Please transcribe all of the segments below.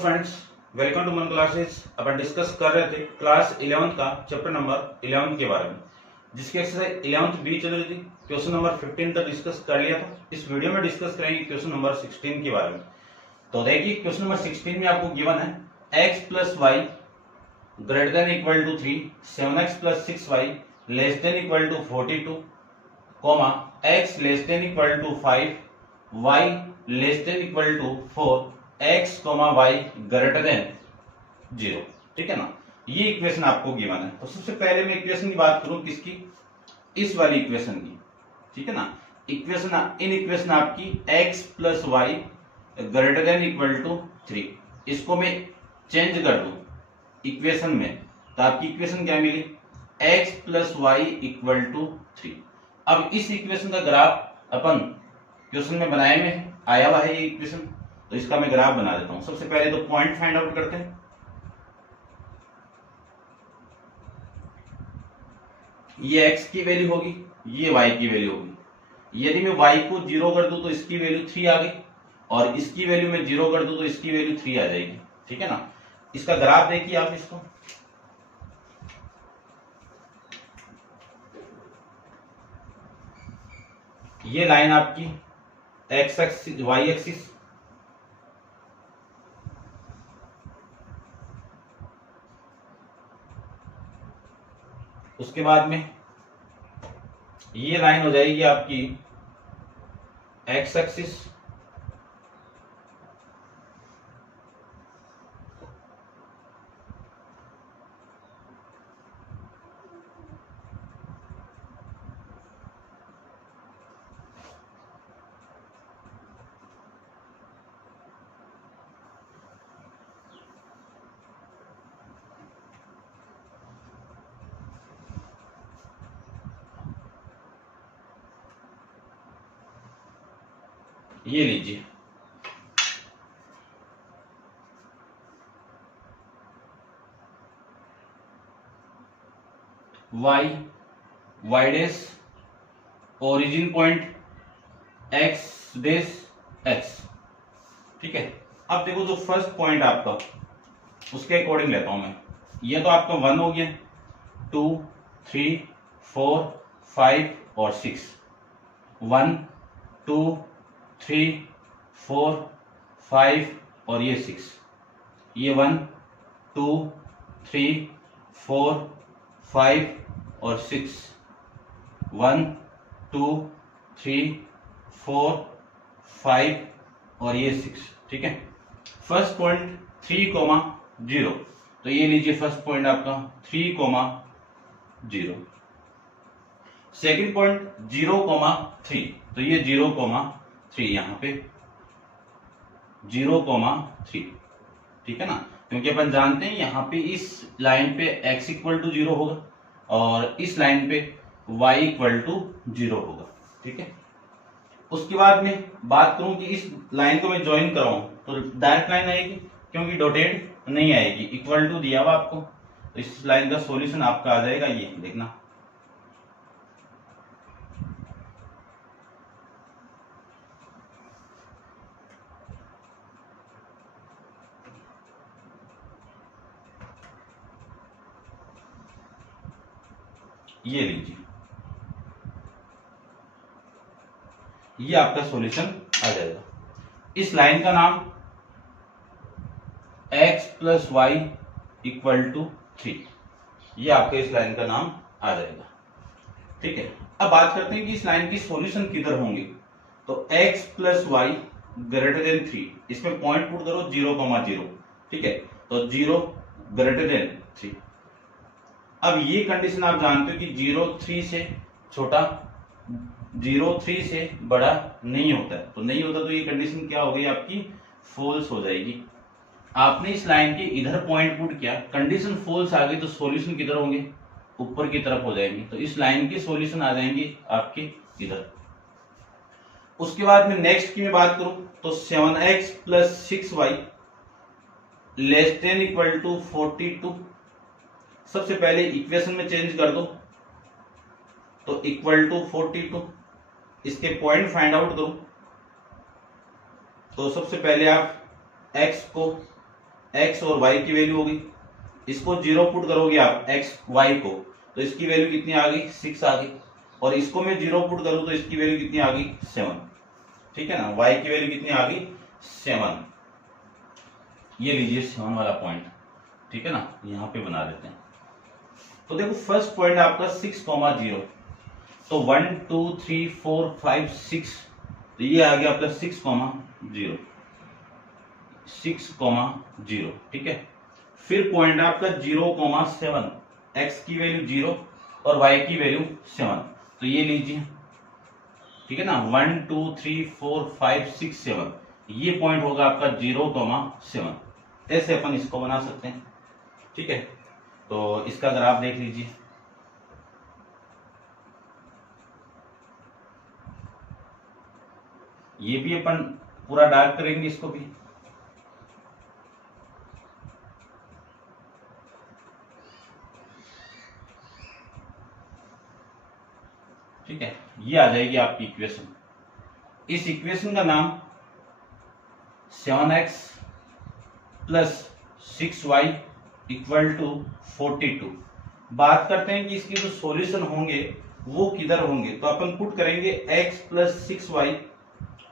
Friends, welcome to मन classes. अपन discuss कर रहे थे क्लास 11 का चैप्टर नंबर 11 के बारे में, जिसकी एक्सरसाइज 11th बी चल रही थी। क्वेश्चन नंबर 15 तक डिस्कस कर लिया था। इस वीडियो में डिस्कस करेंगे क्वेश्चन नंबर 16 के बारे में। तो देखिए, क्वेश्चन नंबर 16 में आपको गिवन है x plus y greater than equal to 3, 7x plus 6y less than equal to 42, x less than equal to 5, y less than equal to 4, x y greater than 0। ठीक है ना, ये equation आपको given है। तो सबसे पहले मैं इक्वेशन की बात करूं, किसकी? इस वाली इक्वेशन की। ठीक है ना, इन इक्वेशन आपकी x plus y greater than equal to 3। इसको मैं चेंज कर दूं इक्वेशन में, तो आपकी इक्वेशन क्या मिली? x plus y equal to 3। अब इस इक्वेशन का ग्राफ अपन क्वेश्चन में बनाए में आया हुआ है ये इक्वेशन, तो इसका मैं ग्राफ बना देता हूं। सबसे पहले तो पॉइंट फाइंड आउट करते हैं। ये x की वैल्यू होगी, ये y की वैल्यू होगी। यदि मैं y को 0 कर दूं तो इसकी वैल्यू 3 आ गई, और इसकी वैल्यू मैं 0 कर दूं तो इसकी वैल्यू 3 आ जाएगी। ठीक है ना, इसका ग्राफ देखिए आप इसको। ये लाइन आपकी x एक्सिस, y एक्सिस, उसके बाद में ये लाइन हो जाएगी आपकी x एक्सिस, ये लीजिए। y dash origin point x dash x। ठीक है, अब देखो जो फर्स्ट पॉइंट आपका, उसके अकॉर्डिंग लेता हूं मैं। ये तो आपका 1 हो गया, 2, 3, 4, 5 और 6। 1, 2, 3, 4, 5 और ये 6। ये 1, 2, 3, 4, 5 और 6। 1, 2, 3, 4, 5 और ये 6। ठीक है, फर्स्ट पॉइंट 3, 0। तो ये लीजिए फर्स्ट पॉइंट आपका 3, 0। Second point 0, 3। तो ये 0, 3 यहां पे 0, 3। ठीक है ना, क्योंकि अपन जानते हैं यहां पे इस लाइन पे x इक्वल टू 0 होगा और इस लाइन पे y इक्वल टू 0 होगा। ठीक है, उसके बाद में बात करूं कि इस लाइन को मैं ज्वाइन कराऊं तो डायरेक्ट लाइन आएगी, क्योंकि डॉटेड नहीं आएगी। इक्वल टू दिया हुआ आपको, तो इस लाइन का सॉल्यूशन आपका आ जाएगा, ये देखना। ये लीजिए, ये आपका सॉल्यूशन आ जाएगा। इस लाइन का नाम x plus y equal to 3, ये आपके इस लाइन का नाम आ जाएगा। ठीक है, अब बात करते हैं कि इस लाइन की सॉल्यूशन किधर होंगे। तो x plus y greater than 3, इसमें पॉइंट पुट करो 0, 0। ठीक है, तो 0 ग्रेटर देन 3। अब ये कंडीशन आप जानते हो कि 0, 3 से छोटा, 0, 3 से बड़ा नहीं होता है। तो नहीं होता तो ये कंडीशन क्या हो गई आपकी? फॉल्स हो जाएगी। आपने इस लाइन के इधर पॉइंट पुट किया, कंडीशन फॉल्स आ गई, तो सॉल्यूशन किधर होंगे? ऊपर की तरफ हो जाएंगे। तो इस लाइन के सॉल्यूशन आ जाएंगे आपके इधर। उसके बाद में नेक्स्ट की मैं बात करूं तो 7x plus 6y less than equal to 42। सबसे पहले इक्वेशन में चेंज कर दो, तो इक्वल टू 42। इसके पॉइंट फाइंड आउट करो, तो सबसे पहले आप x को एक्स और वाई की वैल्यू होगी। इसको 0 पुट करोगे आप एक्स वाई को, तो इसकी वैल्यू कितनी आ गई 6 आ गई। और इसको मैं 0 पुट करूं तो इसकी वैल्यू कितनी आ गई 7। ठीक है ना, वाई की वैल्यू कितनी आ गई 7। ये लीजिए 7 वाला पॉइंट। ठीक है ना, यहां पे बना देते हैं। तो देखो फर्स्ट पॉइंट आपका 6,0, तो 1 2 3 4 5 6, तो ये आ गया आपका 6,0 6,0। ठीक है, फिर पॉइंट आपका 0,7, एक्स की वैल्यू 0 और वाई की वैल्यू 7, तो ये लीजिए। ठीक है ना, 1 2 3 4 5 6 7, ये पॉइंट होगा आपका 0,7। ऐसे अपन इसको बना सकते हैं। ठीक है, तो इसका ग्राफ देख लीजिए। ये भी अपन पूरा डार्क करेंगे इसको भी। ठीक है, ये आ जाएगी आपकी इक्वेशन। इस इक्वेशन का नाम 7x plus 6y equal to 42। बात करते हैं कि इसके जो सॉल्यूशन होंगे वो किधर होंगे, तो अपन पुट करेंगे x plus 6y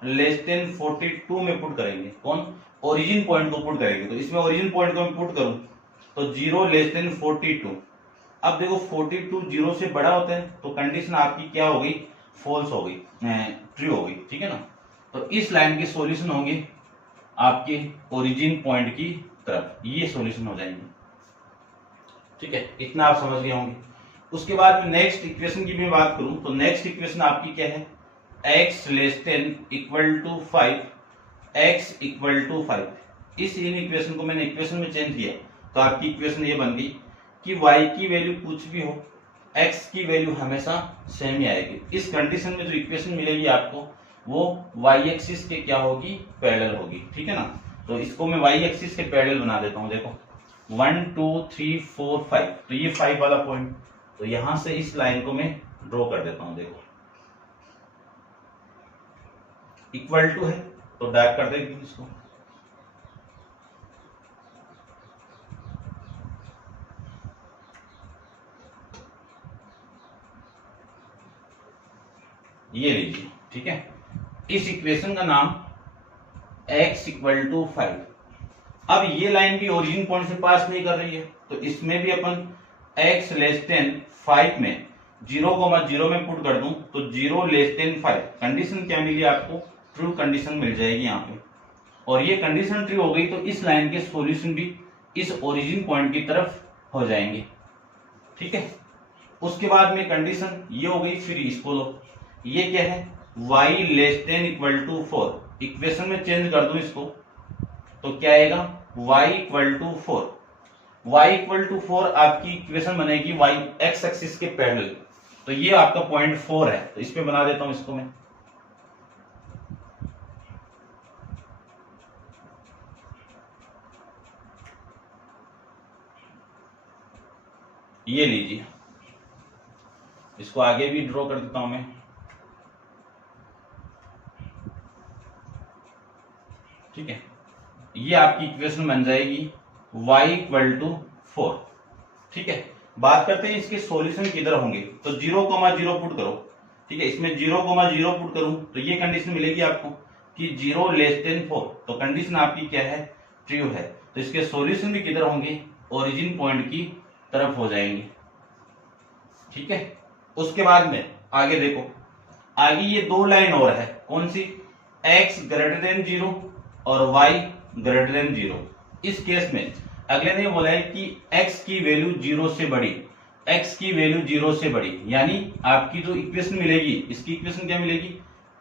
less then 42 में पुट करेंगे। कौन, ओरिजिन पॉइंट को पुट करेंगे। तो इसमें ओरिजिन पॉइंट को मैं पुट करूं तो 0 लेस देन 42। अब देखो 42 0 से बड़ा होता है, तो कंडीशन आपकी क्या हो गई, फॉल्स हो गई, ट्रू हो गई। ठीक है ना, तो इस लाइन के सॉल्यूशन होंगे आपके ओरिजिन पॉइंट की तरफ, ये सॉल्यूशन हो जाएंगे। ठीक है, इतना आप समझ गए होंगे। उसके बाद नेक्स्ट इक्वेशन की मैं बात करूं तो नेक्स्ट इक्वेशन आपकी क्या है, x less than equal to 5, x equal to 5। इस इन इक्वेशन को मैंने इक्वेशन में चेंज किया, तो आपकी इक्वेशन ये बन गई कि y की वैल्यू कुछ भी हो, x की वैल्यू हमेशा सेम ही आएगी। इस कंडीशन में जो इक्वेशन मिलेगी आपको वो y एक्सिस के क्या होगी, पैरेलल होगी। ठीक है ना, तो इसको मैं y एक्सिस के पैरेलल बना देता हूं। देखो 1 2 3 4 5, तो ये 5 वाला पॉइंट, तो यहां से इस लाइन को मैं ड्रॉ कर देता हूं। देखो इक्वल टू है तो डार्क कर देंगे इसको। ये लीजिए। ठीक है, इस इक्वेशन का नाम x इक्वल टू 5। अब ये लाइन भी ओरिजिन पॉइंट से पास नहीं कर रही है, तो इसमें भी अपन x लेस देन 5 में 0,0 में पुट कर दूं तो 0 लेस देन 5, कंडीशन क्या मिली आपको, ट्रू कंडीशन मिल जाएगी यहाँ पे। और ये कंडीशन ट्रू हो गई तो इस लाइन के सॉल्यूशन भी इस ओरिजिन पॉइंट की तरफ हो जाएंगे। ठीक है, उसके बाद में कंडीशन ये हो गई, फिर इसको लो, ये क्या है, y less than equal to 4। Equation में चेंज कर दूं इसको तो क्या आएगा, y equal to 4। y equal to 4 आपकी इक्वेशन बनेगी y x एक्सिस के पैरेलल, तो ये आपका पॉइंट 4 है, तो इस पे बना देता हूं इसको मैं। ये लीजिए, इसको आगे भी ड्रॉ कर देता हूं मैं। ठीक है, ये आपकी इक्वेशन बन जाएगी y इक्वल टू 4। ठीक है, बात करते हैं इसके सॉल्यूशन किधर होंगे, तो 0,0 पुट करो। ठीक है, इसमें 0,0 पुट करूं तो ये कंडीशन मिलेगी आपको कि 0 लेस देन 4, तो कंडीशन आपकी क्या है, ट्रू है। तो इसके सॉल्यूशन भी किधर होंगे, ओरिजिन पॉइंट की तरफ हो जाएंगे। ठीक है, उसके बाद में आगे देखो, आगे ये दो लाइन और है, कौन सी, x ग्रेटर देन 0 और y ग्रेटर देन 0। इस केस में अगले ने बोला है कि x की वैल्यू 0 से बड़ी, x की वैल्यू 0 से बड़ी, यानी आपकी जो इक्वेशन मिलेगी, इसकी इक्वेशन क्या मिलेगी,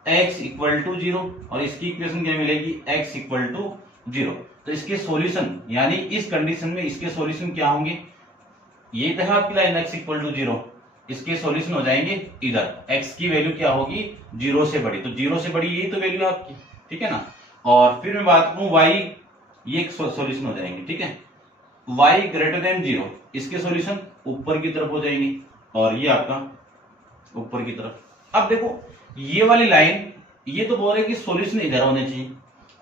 x इक्वल टू 0 और इसकी इक्वेशन क्या मिलेगी, x इक्वल टू 0। तो इसके सॉल्यूशन, यानी इस कंडीशन में इसके सॉल्यूशन क्या होंगे, ये तो है आपकी लाइन x इक्वल टू 0, इसके सॉल्यूशन हो जाएंगे इधर, x की वैल्यू क्या होगी, 0 से बड़ी, तो 0 से बड़ी यही तो वैल्यू है आपकी। ठीक है ना, और फिर मैं बात करूं y, ये सॉल्यूशन हो जाएंगे। ठीक है, y ग्रेटर देन 0, इसके सॉल्यूशन ऊपर की तरफ हो जाएंगे, और ये आपका ऊपर की तरफ। अब देखो ये वाली लाइन, ये तो बोल रहे कि सॉल्यूशन इधर होने चाहिए,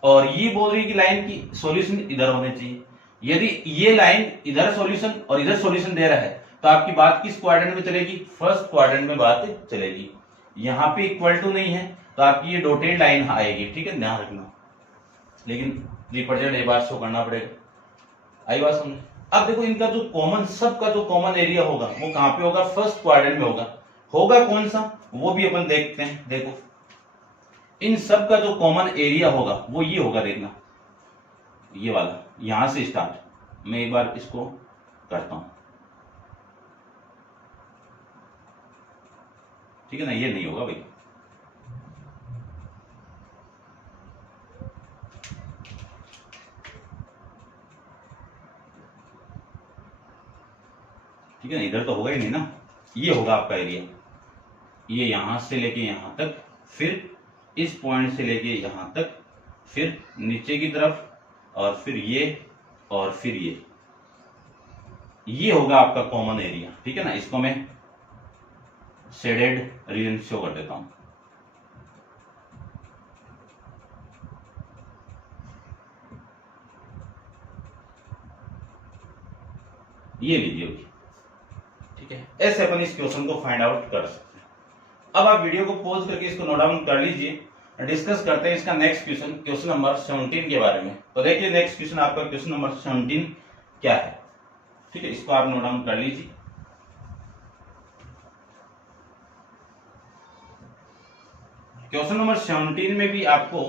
और ये बोल रही कि लाइन की सॉल्यूशन इधर होने चाहिए। यदि ये लाइन इधर सॉल्यूशन और इधर सॉल्यूशन दे रहा है तो आपकी बात किस क्वाड्रेंट में चलेगी, फर्स्ट क्वाड्रेंट में बात चलेगी। यहां पे इक्वल टू नहीं है तो आपकी ये डॉटेड लाइन आएगी, ठीक है, ध्यान रखना, लेकिन रिप्रेजेंट ये बात शो करना पड़ेगा। आई बात समझ। अब देखो इनका जो कॉमन, सबका जो कॉमन एरिया होगा वो कहां पे होगा, फर्स्ट क्वाड्रेंट में होगा। होगा कौन सा वो भी अपन देखते हैं। देखो इन सब का जो कॉमन एरिया होगा वो ये होगा, देखना ये वाला, यहां से स्टार्ट। मैं एक बार इसको करता हूं, ठीक है ना, ये नहीं होगा भाई, ठीक है ना, इधर तो होगा ही नहीं ना। ये होगा आपका एरिया, ये यहां से लेके यहां तक, फिर इस पॉइंट से लेके यहां तक, फिर नीचे की तरफ, और फिर ये, और फिर ये होगा आपका कॉमन एरिया, ठीक है ना। इसको मैं शेडेड रीजन शो कर देता हूं। ये लीजिए, ठीक है, ऐसे अपन इस क्वेश्चन को फाइंड आउट कर सकते हैं। अब आप वीडियो को पॉज करके इसको नोट डाउन कर लीजिए, डिस्कस करते हैं इसका नेक्स्ट क्वेश्चन, क्वेश्चन नंबर 17 के बारे में। तो देखिए नेक्स्ट क्वेश्चन आपका क्वेश्चन नंबर 17 क्या है, ठीक है, इसको आप नोट डाउन कर लीजिए। क्वेश्चन नंबर 17 में भी आपको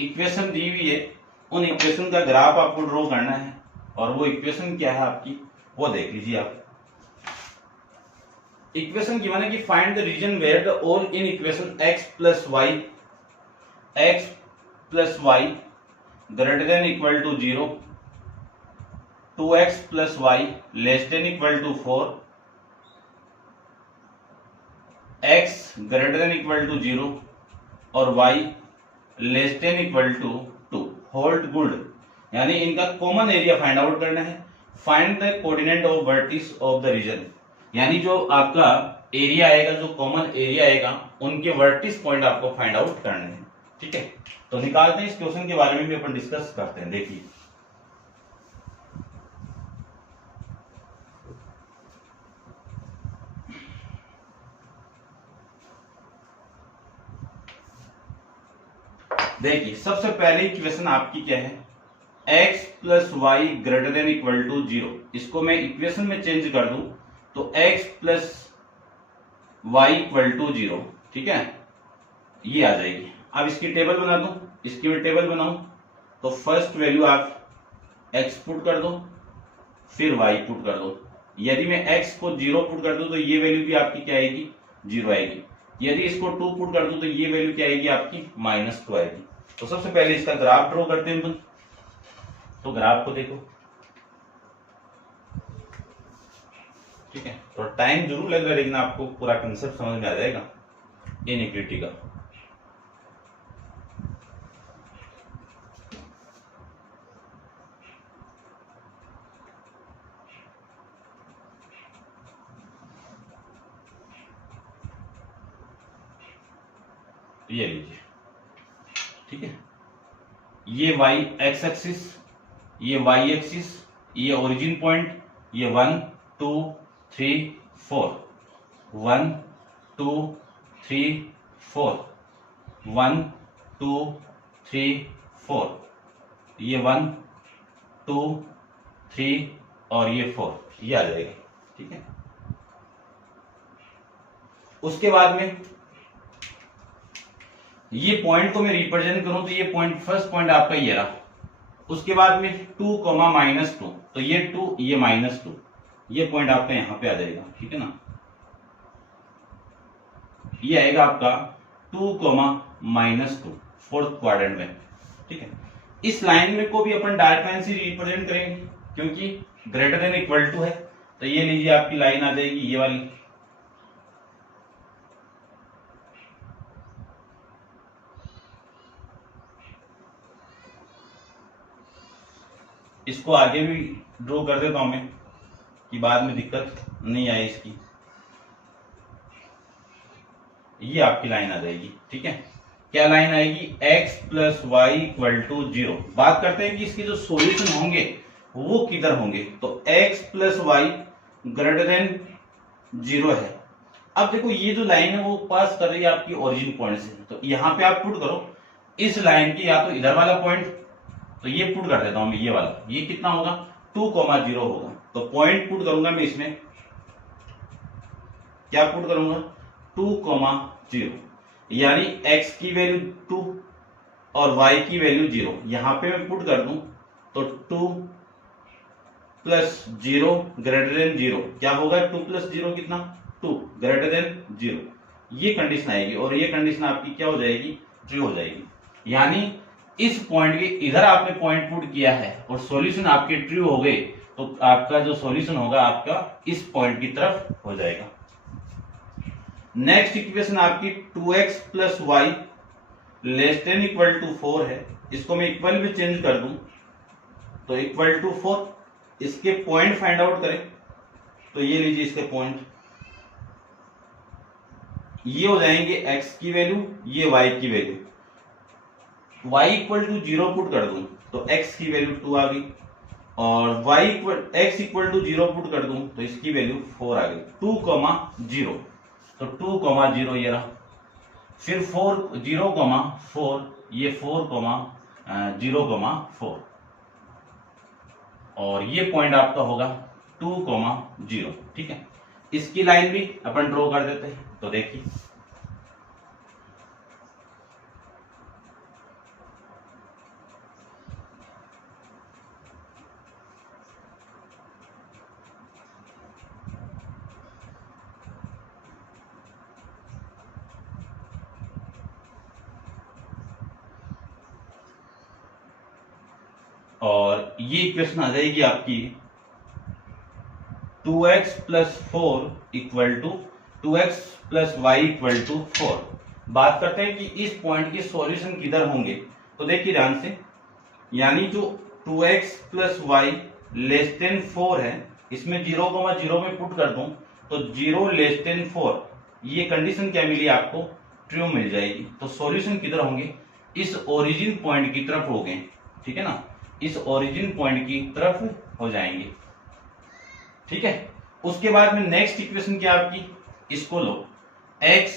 इक्वेशन दी हुई है, उन इक्वेशन का ग्राफ आपको ड्रॉ करना है, और वो इक्वेशन क्या है आपकी वो देख लीजिए आप। इक्वेशन गिवन है कि find the region where the all inequation x plus y greater than equal to 0, 2x plus y less than equal to 4, x greater than equal to 0 और y less than equal to 2 hold good. यानी इनका common area find out करना है। Find the coordinate of vertices of the region, यानी जो आपका area आएगा, जो कॉमन एरिया आएगा, उनके वर्टिस पॉइंट आपको फाइंड आउट करने हैं, ठीक है। तो निकालते हैं, इस क्वेश्चन के बारे में भी अपन डिस्कस करते हैं। देखिए देखिए सबसे पहले इक्वेशन आपकी क्या है, x plus y greater than equal to 0। इसको मैं इक्वेशन में चेंज कर दूं तो x plus y equal to 0, ठीक है, ये आ जाएगी। अब इसकी टेबल बना दूं, इसकी भी टेबल बनाऊं तो फर्स्ट वैल्यू आप x पुट कर दो, फिर y पुट कर दो। यदि मैं x को 0 पुट कर दूं तो ये वैल्यू भी आपकी क्या आएगी, 0 आएगी। यदि इसको 2 पुट कर दूं तो ये वैल्यू क्या आएगी आपकी, -2 आएगी। तो सबसे पहले इसका ग्राफ ड्रॉ करते हैं अपन। तो ग्राफ को देखो, ठीक है, तो टाइम जरूर लगेगा लेकिन आपको पूरा कंसेप्ट समझ में आ जाएगा इनइक्विटी का। ये लीजिए, ठीक है, ये y एक्स एक्सिस, ये y एक्सिस, ये ओरिजिन पॉइंट, ये 1 2 3 4, 1 2 3 4, 1 2 3 4, ये 1 2 3 और ये 4, ये आ जाएगा, ठीक है। उसके बाद में ये पॉइंट को मैं रिप्रेजेंट करूं तो ये पॉइंट, फर्स्ट पॉइंट आपका ये रहा। उसके बाद में 2, -2, तो ये 2, ये -2, ये पॉइंट आपका यहां पे आ जाएगा, ठीक है ना। ये आएगा आपका 2, -2 फोर्थ क्वाड्रेंट में, ठीक है। इस लाइन में को भी अपन डायरेक्ट लाइन से रिप्रेजेंट करेंगे क्योंकि ग्रेटर देन इक्वल टू है। तो ये लीजिए आपकी लाइन आ जाएगी ये वाली, इसको आगे भी ड्रॉ कर देता हूं मैं कि बाद में दिक्कत नहीं आए इसकी। ये आपकी लाइन आ जाएगी, ठीक है। क्या लाइन आएगी, x plus y equal to 0। बात करते हैं कि इसके जो सॉल्यूशन होंगे वो किधर होंगे, तो x plus y greater than 0 है। अब देखो ये जो लाइन है वो पास कर रही है आपकी ओरिजिन पॉइंट से, तो यहां पे आप पुट करो इस लाइन की या तो इधर वाला पॉइंट, तो ये पुट कर देता हूं मैं, ये वाला, ये कितना होगा 2,0 होगा। तो पॉइंट पुट करूंगा मैं इसमें, क्या पुट करूंगा 2,0, यानी x की वैल्यू 2 और y की वैल्यू 0, यहां पे मैं पुट कर दूं तो 2 प्लस 0 ग्रेटर देन 0 क्या होगा, 2 प्लस 0 कितना 2 ग्रेटर देन 0, ये कंडीशन आएगी और ये कंडीशन आपकी क्या हो जाएगी, ट्रू हो जाएगी। यानी इस पॉइंट के इधर आपने पॉइंट पुट किया है और सॉल्यूशन आपके ट्रू हो गए, तो आपका जो सॉल्यूशन होगा आपका इस पॉइंट की तरफ हो जाएगा। नेक्स्ट इक्वेशन आपकी 2x plus y less than equal to 4 है, इसको मैं इक्वल में चेंज कर दूं तो इक्वल टू 4, इसके पॉइंट फाइंड आउट करें तो ये लीजिए इसके पॉइंट, ये हो जाएंगे x की वैल्यू, ये y की value, y equal to 0 put कर दूं तो x की वैल्यू 2 आ गई और x इक्वल टू 0 पुट कर दूं तो इसकी वैल्यू 4 आ गई, 2,0, तो 2,0 ये रहा, फिर 0,4 ये 4,0,4 और ये पॉइंट आपका होगा 2,0, ठीक है। इसकी लाइन भी अपन ड्रॉ कर देते हैं, तो देखिए और ये इक्वेशन आ जाएगी आपकी 2x plus 4 equal to 2x plus y equal to 4। बात करते हैं कि इस पॉइंट के सॉल्यूशन किधर होंगे, तो देखिए ध्यान से, यानी जो 2x plus y less then 4 है, इसमें 0,0 में पुट कर दूं तो 0 लेस देन 4, ये कंडीशन क्या मिली आपको, ट्रू मिल जाएगी। तो सॉल्यूशन किधर होंगे, इस ओरिजिन पॉइंट की तरफ होंगे, ठीक है ना, इस ओरिजिन पॉइंट की तरफ हो जाएंगे, ठीक है। उसके बाद में नेक्स्ट इक्वेशन क्या आपकी, इसको लो x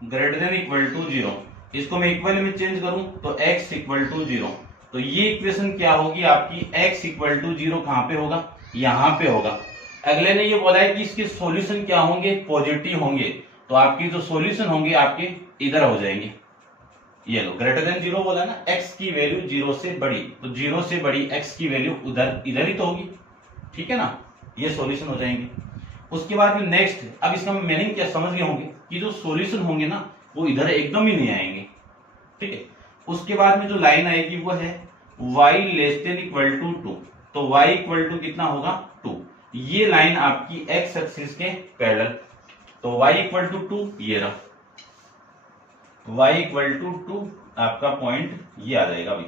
greater than equal to 0, इसको मैं इक्वल में चेंज करूं तो x इक्वल टू 0, तो ये इक्वेशन क्या होगी आपकी, x इक्वल टू 0 कहां पे होगा, यहां पे होगा। अगले ने ये बोला है कि इसके सॉल्यूशन क्या होंगे, पॉजिटिव होंगे, तो आपकी जो सॉल्यूशन होंगे आपके इधर हो जाएंगे, ये लो ग्रेटर देन 0 बोला ना, x की वैल्यू 0 से बड़ी, तो 0 से बड़ी x की वैल्यू उधर इधर ही तो होगी, ठीक है ना, ये सॉल्यूशन हो जाएंगे। उसके बाद में नेक्स्ट, अब इसका मीनिंग क्या समझ गए होंगे कि जो सॉल्यूशन होंगे ना वो इधर एकदम ही नहीं आएंगे, ठीक है। उसके बाद में जो लाइन आएगी वो है y less than equal to 2, तो y इक्वल टू कितना होगा 2, ये लाइन आपकी x एक्सिस के पैरेलल, तो y इक्वल टू 2 ये रहा, y इक्वल टू 2 आपका पॉइंट ये आ जाएगा अभी।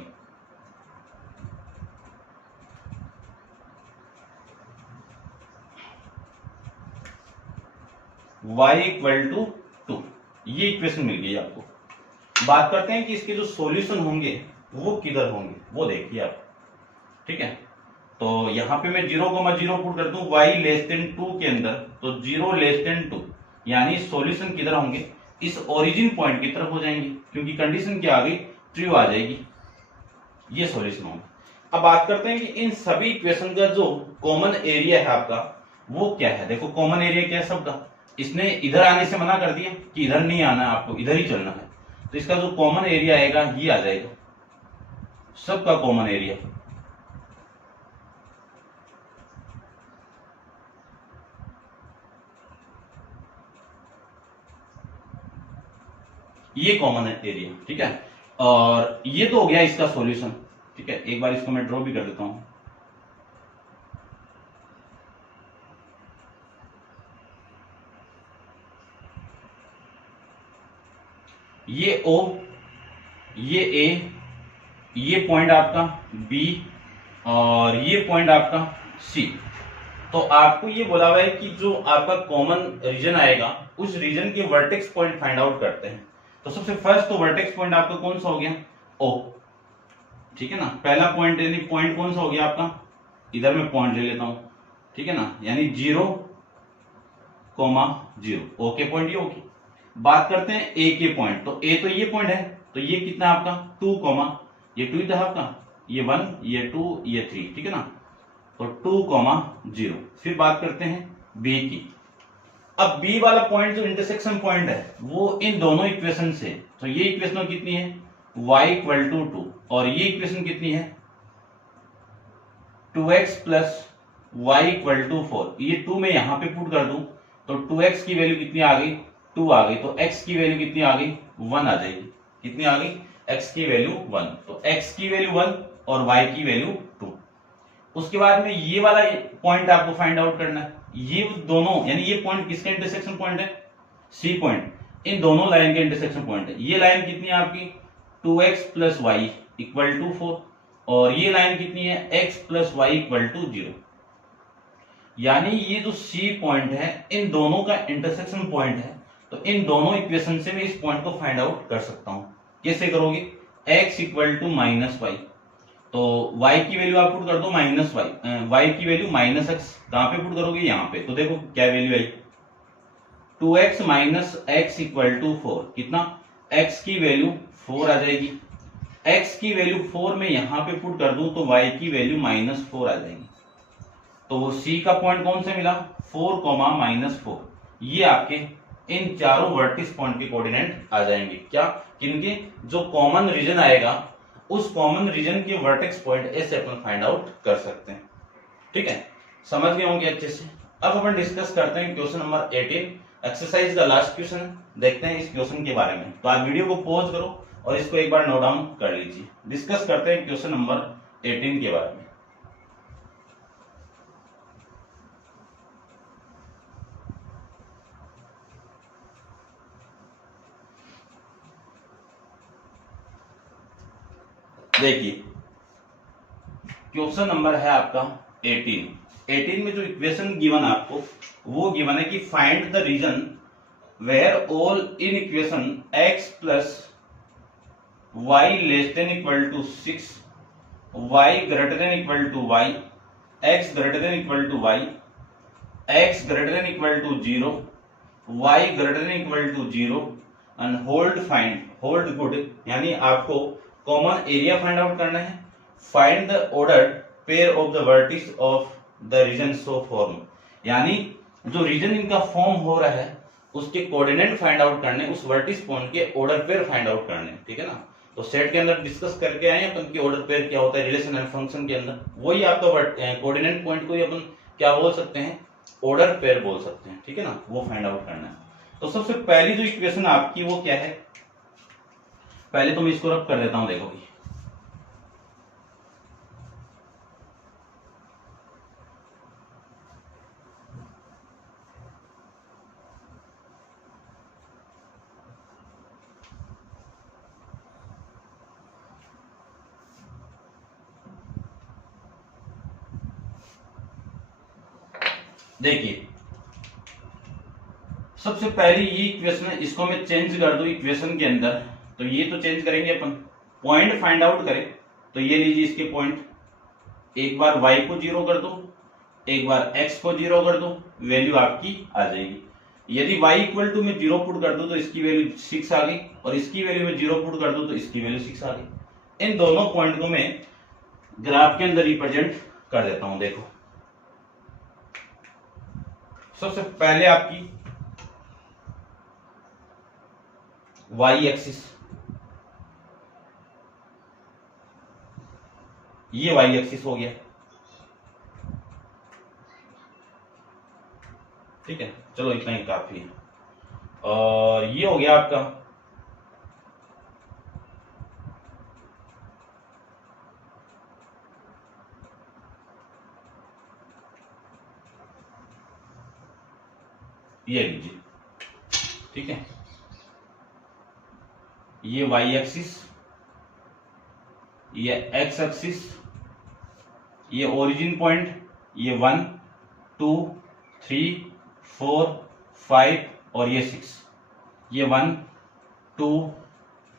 y इक्वल टू 2, ये इक्वेशन मिल गई आपको। बात करते हैं कि इसके जो सॉल्यूशन होंगे वो किधर होंगे, वो देखिए आप, ठीक है। तो यहां पे मैं 0,0 पुट कर दूं y लेस देन 2 के अंदर, तो 0 लेस देन 2, यानी सॉल्यूशन किधर होंगे, इस ओरिजिन पॉइंट की तरफ हो जाएंगे, क्योंकि कंडीशन क्या आ गई, ट्रू आ जाएगी, ये सॉल्यूशन होगा। अब बात करते हैं कि इन सभी इक्वेशन का जो कॉमन एरिया है आपका वो क्या है। देखो कॉमन एरिया क्या है सबका, इसने इधर आने से मना कर दिया कि इधर नहीं आना है, आपको इधर ही चलना है, तो इसका जो कॉमन एरिया आएगा ये आ जाएगा, सबका कॉमन एरिया, ये कॉमन एरिया, ठीक है। और ये तो हो गया इसका सॉल्यूशन, ठीक है। एक बार इसको मैं ड्रॉ भी कर देता हूं, ये O, ये A, ये पॉइंट आपका B और ये पॉइंट आपका C। तो आपको ये बोला हुआ है कि जो आपका कॉमन रीजन आएगा उस रीजन के वर्टेक्स पॉइंट फाइंड आउट करते हैं। तो सबसे फर्स्ट तो वर्टेक्स पॉइंट आपका कौन सा हो गया, O, ठीक है ना। पहला पॉइंट यानी पॉइंट कौन सा हो गया आपका इधर मैं पॉइंट ले लेता हूं, ठीक है ना, यानी 0,0 ओके पॉइंट, ये ओके। बात करते हैं ए के पॉइंट, तो ए तो ये पॉइंट है, तो ये कितना है आपका 2, ये 2 ही था आपका, ये 1, ये 2, ये 3, ठीक है ना, तो 2,0। फिर बात करते हैं बी की। अब बी वाला पॉइंट जो इंटरसेक्शन पॉइंट है वो इन दोनों इक्वेशन से, तो ये इक्वेशन कितनी है y इक्वल टू 2 और ये इक्वेशन कितनी है 2x plus y equal to 4। ये 2 मैं यहां पे पुट कर दूं तो 2x की वैल्यू कितनी आ गई 2 आ गई, तो x की वैल्यू कितनी आ गई 1 आ जाएगी। कितनी आ गई x की वैल्यू 1, तो x की वैल्यू 1 और y की वैल्यू 2। उसके बाद में ये वाला पॉइंट आपको फाइंड आउट करना है। ये दोनों यानी ये पॉइंट किसका इंटरसेक्शन पॉइंट है सी पॉइंट, इन दोनों लाइन के इंटरसेक्शन पॉइंट है। ये लाइन कितनी है आपकी 2x plus y equal to 4 और ये लाइन कितनी है x plus y equal to 0। यानी ये जो सी पॉइंट है इन दोनों का इंटरसेक्शन पॉइंट है, तो इन दोनों इक्वेशन से मैं इस पॉइंट को फाइंड आउट कर सकता हूं। कैसे करोगे x equal to minus y, तो y की वैल्यू आप पुट कर दो माइनस वाई, y की वैल्यू माइनस एक्स, कहां पे पुट करोगे यहां पे, तो देखो क्या वैल्यू आई 2x minus x equal to 4। कितना x की वैल्यू 4 आ जाएगी, x की वैल्यू 4 में यहां पे पुट कर दूं तो y की वैल्यू माइनस 4 आ जाएगी। तो वो c का पॉइंट कौन सा मिला 4, माइनस 4। ये आपके इन चारों वर्टिस पॉइंट के कोऑर्डिनेट आ जाएंगे। क्या किनके, जो कॉमन रीजन आएगा उस कॉमन रीजन के वर्टेक्स पॉइंट ऐसे अपन फाइंड आउट कर सकते हैं। ठीक है, समझ गए होंगे अच्छे से। अब अपन डिस्कस करते हैं क्वेश्चन नंबर 18, एक्सरसाइज का लास्ट क्वेश्चन। देखते हैं इस क्वेश्चन के बारे में, तो आप वीडियो को पॉज करो और इसको एक बार नोट डाउन कर लीजिए। डिस्कस करते हैं क्वेश्चन नंबर 18 के बारे में। देखिए क्वेश्चन नंबर है आपका 18 में जो इक्वेशन गिवन आपको वो गिवन है कि find the region where all inequation x plus y less than equal to 6, y greater than equal to y, x greater than equal to y, x greater than equal to 0, y greater than equal to 0 and hold good, यानी आपको common area find out करना है। Find the order pair of the vertices of the region so form, यानी जो reason इनका form हो रहा है उसके कोऑर्डिनेट फाइंड आउट करने, उस वर्टिस पॉइंट के ऑर्डर पेयर फाइंड आउट करने। ठीक है ना, तो सेट के अंदर डिस्कस करके आए अपन की ऑर्डर पेयर क्या होता है रिलेशन एंड फंक्शन के अंदर, वही आपका कोऑर्डिनेट पॉइंट को ही अपन क्या बोल सकते हैं ऑर्डर पेयर बोल सकते हैं। ठीक है ना, वो फाइंड आउट करना है। तो सबसे पहली जो इक्वेशन आपकी वो क्या है, पहले तो मैं इसको रब कर देता हूं। देखो देखिए सबसे पहली ये इक्वेशन है, इसको मैं चेंज कर दूं इक्वेशन के अंदर, तो ये तो चेंज करेंगे अपन। पॉइंट फाइंड आउट करें तो ये लीजिए इसके पॉइंट, एक बार y को 0 कर दो, एक बार x को 0 कर दो, वैल्यू आपकी आ जाएगी। यदि y इक्वल टू में 0 पुट कर दो तो इसकी वैल्यू 6 आ गई, और इसकी वैल्यू में 0 पुट कर दो तो इसकी वैल्यू 6 आ गई। इन दोनों पॉइंट को मैं ग्राफ के अंदर रिप्रेजेंट कर देता हूं। देखो सबसे पहले आपकी y एक्सिस, ये y एक्सिस हो गया। ठीक है, चलो इतना ही काफी है। और ये हो गया आपका ये लीजिए। ठीक है, ये y एक्सिस, ये x एक्सिस, ये ओरिजिन पॉइंट, ये 1 2 3 4 5 और ये 6, ये 1 2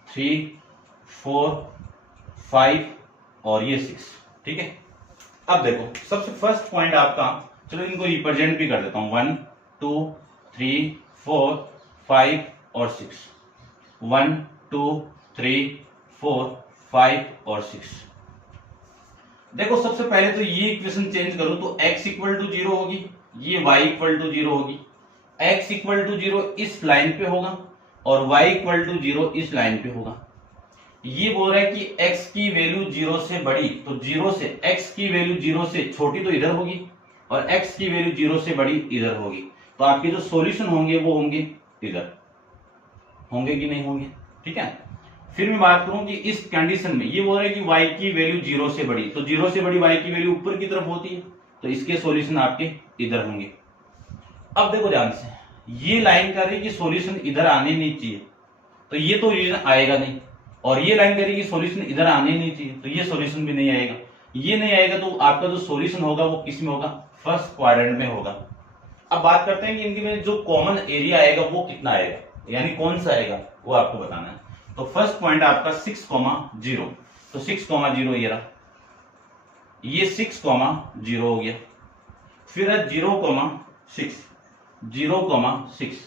3 4 5 और ये 6। ठीक है, अब देखो सबसे फर्स्ट पॉइंट आपका, चलो इनको रिप्रेजेंट भी कर देता हूं, 1 2 3 4 5 और 6, 1 2 3 4 5 और 6। देखो सबसे पहले तो ये इक्वेशन चेंज करूं तो x इक्वल टू 0 होगी, ये y इक्वल टू 0 होगी। x इक्वल टू 0 इस लाइन पे होगा और y इक्वल टू 0 इस लाइन पे होगा। ये बोल रहा है कि x की वैल्यू 0 से बड़ी, तो 0 से x की वैल्यू 0 से छोटी तो इधर होगी और x की वैल्यू 0 से बड़ी इधर होगी। तो आपके जो सॉल्यूशन होंगे वो होंगे इधर, होंगे कि नहीं होंगे? ठीक है। फिर मैं बात करूं कि इस कंडीशन में ये बोल रहा है कि y की वैल्यू 0 से बड़ी, तो 0 से बड़ी y की वैल्यू ऊपर की तरफ होती है, तो इसके सॉल्यूशन आपके इधर होंगे। अब देखो ध्यान से, ये लाइन कह रही है कि सॉल्यूशन इधर आने नहीं चाहिए, तो ये तो रीजन आएगा नहीं, और ये लाइन कह रही है कि सॉल्यूशन इधर आने नहीं चाहिए, तो ये सॉल्यूशन भी नहीं आएगा। ये नहीं आएगा तो आपका जो सॉल्यूशन होगा वो किस में होगा? फर्स्ट क्वाड्रेंट में होगा। अब बात करते हैं कि इनके में जो कॉमन एरिया आएगा वो कितना आएगा, यानी कौन सा आएगा वो आपको बताना है। तो फर्स्ट पॉइंट आपका 6,0, तो 6,0 ये रहा, ये 6,0 हो गया। फिर है 0,6, 0,6,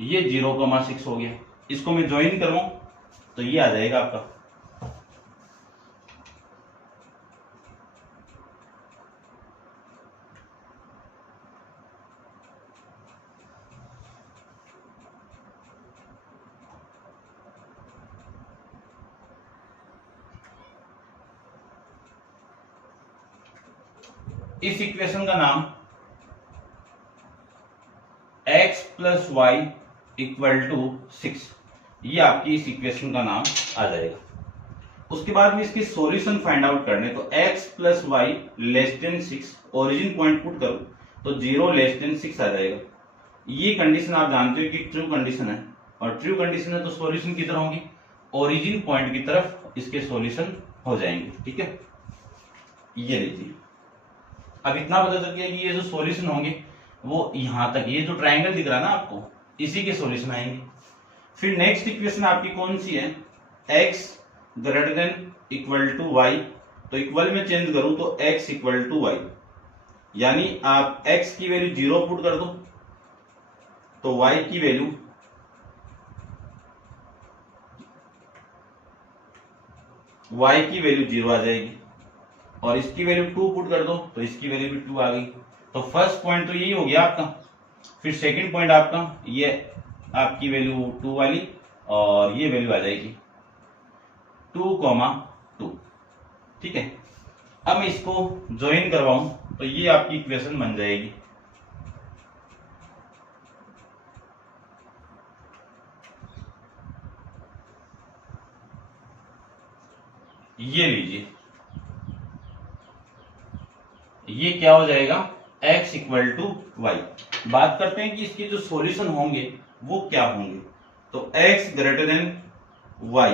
ये 0,6 हो गया। इसको मैं ज्वाइन करूं तो ये आ जाएगा आपका, इस इक्वेशन का नाम x plus y equal to 6, ये आपकी इस इक्वेशन का नाम आ जाएगा। उसके बाद में इसकी सॉल्यूशन फाइंड आउट करने, तो x plus y less than 6, origin point put करो तो 0 लेस देन 6 आ जाएगा। ये कंडीशन आप जानते हो कि ट्रू कंडीशन है, और ट्रू कंडीशन है तो सॉल्यूशन किधर होंगी? ओरिजिन पॉइंट की तरफ इसके सॉल्यूशन हो जाएंगे। ठीक है, ये लीजिए। अब इतना पता चल गया कि ये जो सॉल्यूशन होंगे वो यहां तक, ये जो ट्रायंगल दिख रहा है ना आपको, इसी के सॉल्यूशन आएंगे। फिर नेक्स्ट इक्वेशन आपकी कौन सी है? x greater than equal to y, तो इक्वल में चेंज करूं तो x इक्वल टू वाई, यानी आप x की वैल्यू 0 पुट कर दो तो y की वैल्यू जीरो आ जाएगी, और इसकी वैल्यू 2 पुट कर दो तो इसकी वैल्यू भी 2 आ गई। तो फर्स्ट पॉइंट तो यही हो गया आपका। फिर सेकंड पॉइंट आपका, ये आपकी वैल्यू 2 वाली, और ये वैल्यू आ जाएगी 2,2। ठीक है, अब मैं इसको ज्वाइन करवाऊं तो ये आपकी इक्वेशन बन जाएगी, ये लीजिए, ये क्या हो जाएगा? x equal to y. बात करते हैं कि इसके जो सॉल्यूशन होंगे वो क्या होंगे, तो x ग्रेटर देन y,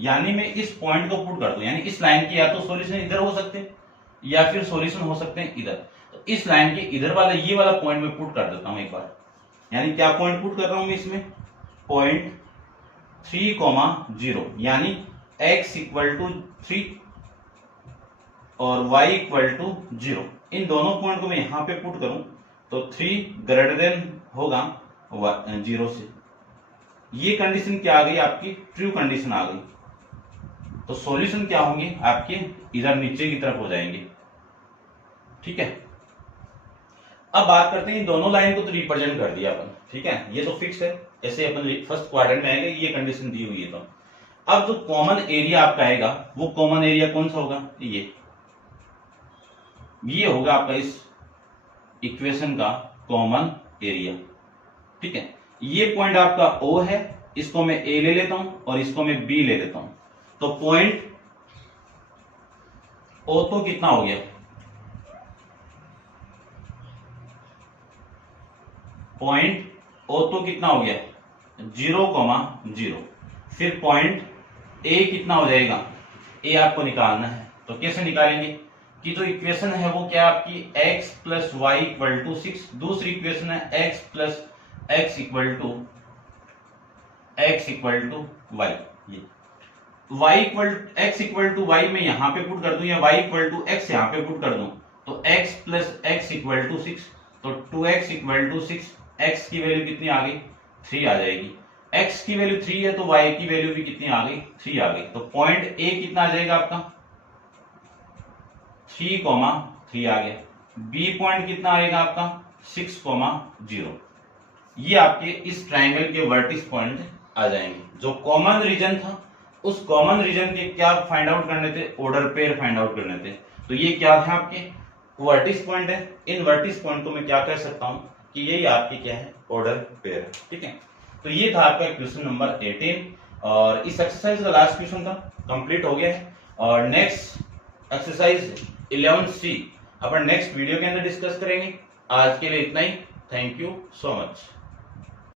यानी मैं इस पॉइंट को पुट कर दूं, यानी इस लाइन की या तो सॉल्यूशन इधर हो सकते हैं या फिर सॉल्यूशन हो सकते हैं इधर। तो इस लाइन के इधर वाला ये वाला पॉइंट में पुट कर देता हूं एक बार, यानी क्या पॉइंट पुट कर रहा हूं मैं इसमें? पॉइंट 3,0, यानी x इक्वल टू 3 और y इक्वल टू 0। इन दोनों पॉइंट को मैं यहां पे पुट करूं तो 3 ग्रेटर देन होगा 0 से। ये कंडीशन क्या आ गई? आपकी ट्रू कंडीशन आ गई। तो सॉल्यूशन क्या होंगे आपके? इधर नीचे की तरफ हो जाएंगे। ठीक है, अब बात करते हैं, दोनों लाइन को तो रिप्रेजेंट कर दिया अपन। ठीक है, ये तो फिक्स है, ऐसे अपन फर्स्ट क्वाड्रेंट में आएगा, ये कंडीशन दी हुई है। तो अब जो कॉमन एरिया आपका आएगा वो कॉमन एरिया कौन सा होगा? ये होगा आपका इस इक्वेशन का कॉमन एरिया। ठीक है, ये पॉइंट आपका O है, इसको मैं A ले लेता हूं और इसको मैं B ले लेता हूं। तो पॉइंट O तो कितना हो गया? पॉइंट O तो कितना हो गया? 0,0। फिर पॉइंट A कितना हो जाएगा? A आपको निकालना है, तो कैसे निकालेंगे कि जो इक्वेशन है वो क्या आपकी x plus y equal to 6, दूसरी इक्वेशन है x plus x equal to y. ये y इक्वल x इक्वल टू वाई में यहां पे पुट कर दूं या y इक्वल टू x यहां पे पुट कर दूं तो x plus x equal to 6, तो 2x इक्वल टू 6, x की वैल्यू कितनी आ गई 3 आ जाएगी। x की वैल्यू 3 है तो y की वैल्यू भी कितनी आ गई 3 आ गई। तो पॉइंट A कितना आ जाएगा आपका 3,3 आ गया। B पॉइंट कितना आएगा आपका 6,0। ये आपके इस ट्रायंगल के वर्टिस पॉइंट आ जाएंगे। जो कॉमन रीजन था उस कॉमन रीजन के क्या फाइंड आउट करने थे, ऑर्डर पेयर फाइंड आउट करने थे। तो ये क्या है आपके वर्टिस पॉइंट है। इन वर्टिस पॉइंट को मैं क्या कह सकता हूं कि यही आपके क्या है ऑर्डर पेयर है। ठीक है, तो ये था आपका क्वेश्चन नंबर 18 और इस एक्सरसाइज का लास्ट क्वेश्चन था, कंप्लीट हो गया है। और नेक्स्ट एक्सरसाइज 11C अपन नेक्स्ट वीडियो के अंदर डिस्कस करेंगे। आज के लिए इतना ही। Thank you so much.